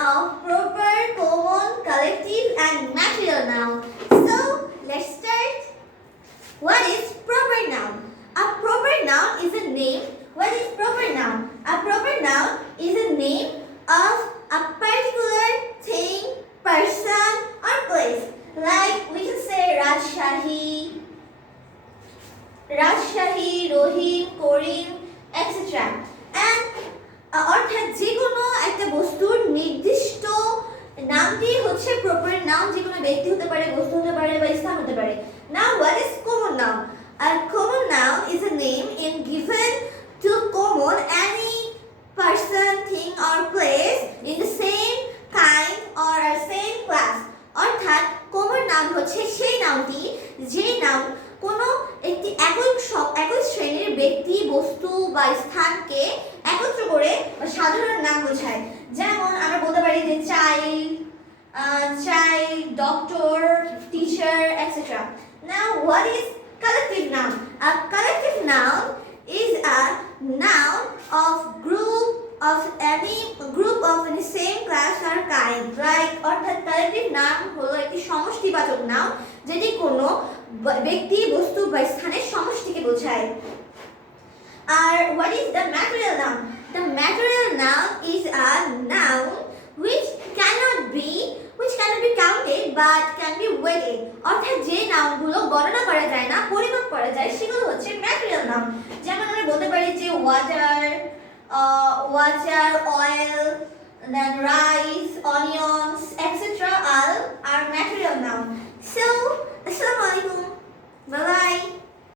of proper, common, collective and material noun. So let's start. What is proper noun? A proper noun is a name. What is proper noun? A proper noun is a name of a particular thing, person or place. Like we can say Rajshahi, Rohim, Korim, etc. And অর্থাৎ যে কোনো একটা বস্তুর নির্দিষ্ট নামটি হচ্ছে proper noun, যে কোনো ব্যক্তি হতে পারে, বস্তু হতে পারে বা স্থান হতে পারে। Now what is common noun? A common noun is a name given to common any person, thing or place in the same kind or same class. অর্থাৎ common noun হচ্ছে সেই নাউনটি যে নাউন কোনো একটি একই শ্রেণীর ব্যক্তি, বস্তু বা স্থানকে একত্র করে সাধারণ নাম বোঝায়। যেমন আমরা বলতে পারি যে child, doctor, teacher, etcetera. Now what is collective noun? A collective noun is a noun of any group of the same class or kind. Like অর্থাৎ collective noun হলো একটি সমষ্টিবাচক নাউন যেটি কোনো ব্যক্তি, বস্তু বা স্থানের সমষ্টিকে বোঝায়। আর what is the material noun? The material noun is a noun which cannot be counted but can be weighted. অর্থাৎ যে নাউনগুলো গণনা করা যায় না, পরিমাপ করা যায়, সেগুলো হচ্ছে ম্যাটেরিয়াল নাউন। যেমন আমরা বলতে পারি যে water, oil, then rice, onions, etc. are material noun. So, assalamu alaikum. Bye bye.